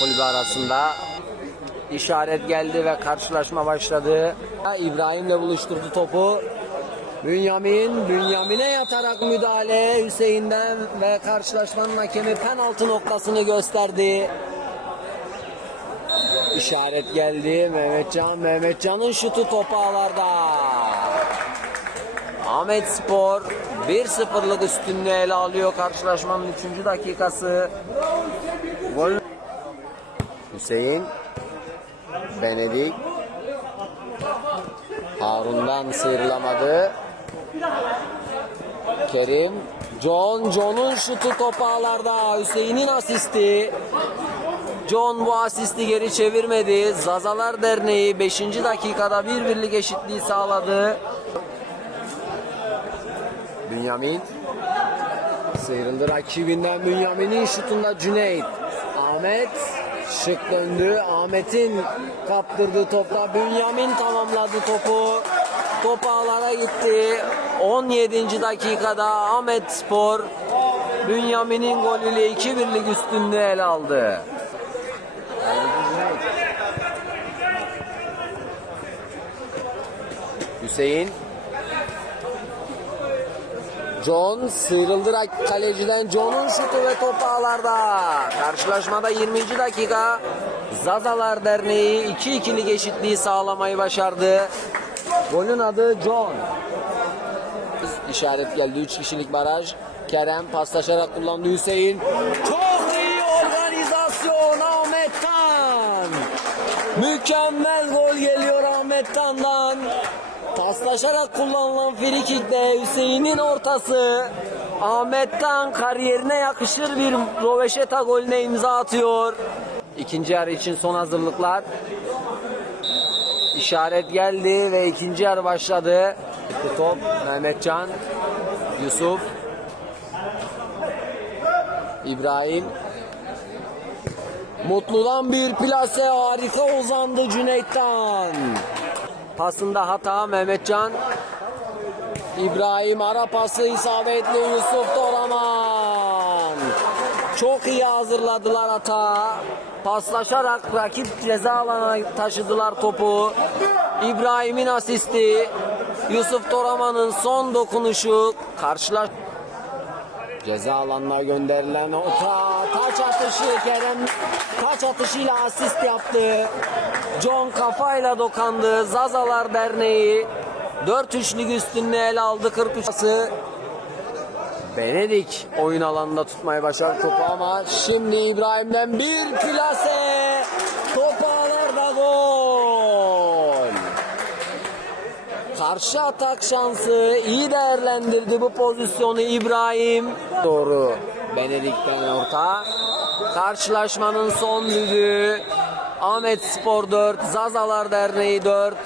kulübü arasında. İşaret geldi ve karşılaşma başladı. İbrahim'le buluşturdu topu. Bünyamin, Bünyamin'e yatarak müdahale Hüseyin'den ve karşılaşmanın hakemi penaltı noktasını gösterdi. İşaret geldi. Mehmetcan, Mehmetcan'ın şutu topu ağlarda. Ahmet Spor 1-0'lık üstünlüğü ele alıyor karşılaşmanın 3. dakikası. Gol Hüseyin Benedik Harun'dan sıyrılamadı. Kerim John John'un şutu topu ağlarda. Hüseyin'in asisti. John bu asisti geri çevirmedi. Zazalar Derneği 5. dakikada bir birlik eşitliği sağladı. Bünyamin sıyrıldı rakibinden Bünyamin'in şutunda Cüneyt. Ahmet şık döndü. Ahmet'in kaptırdığı topla Bünyamin tamamladı topu. Top ağlara gitti. 17. dakikada Ahmet Spor Bünyamin'in golüyle 2-1'lik üstünlüğü ele aldı. Hüseyin John sıyrıldı rak- kaleciden John'un şutu ve top ağlarda. Karşılaşmada 20. dakika Zazalar Derneği 2-2'lik eşitliği sağlamayı başardı. Golün adı John. İşaret geldi 3 kişilik baraj. Kerem paslaşarak kullandı Hüseyin. Çok Mükemmel gol geliyor Ahmet'tan'dan. Paslaşarak kullanılan frikikte Hüseyin'in ortası Ahmet'ten kariyerine yakışır bir Roveşeta golüne imza atıyor. İkinci yarı için son hazırlıklar. İşaret geldi ve ikinci yarı başladı. Gitti top Mehmetcan, Yusuf, İbrahim. Mutlu'dan bir plase harika uzandı Cüneyt'ten. Pasında hata Mehmetcan. İbrahim ara pası isabetli Yusuf Toraman. Çok iyi hazırladılar hata. Paslaşarak rakip ceza alanına taşıdılar topu. İbrahim'in asisti. Yusuf Toraman'ın son dokunuşu. Karşılaş Ceza alanına gönderilen o ta, taç atışı Kerem taç atışıyla asist yaptı. John kafayla dokandı. Zazalar Derneği 4-3'lük üstünlüğü ele aldı 43 ası. Benedik oyun alanında tutmayı başardı topu ama şimdi İbrahim'den bir plase top ağlarda gol. Karşı atak şansı iyi değerlendirdi bu pozisyonu İbrahim. Doğru. Benedik'ten orta. Karşılaşmanın son düdüğü. Ahmet Spor 4, Zazalar Derneği 4.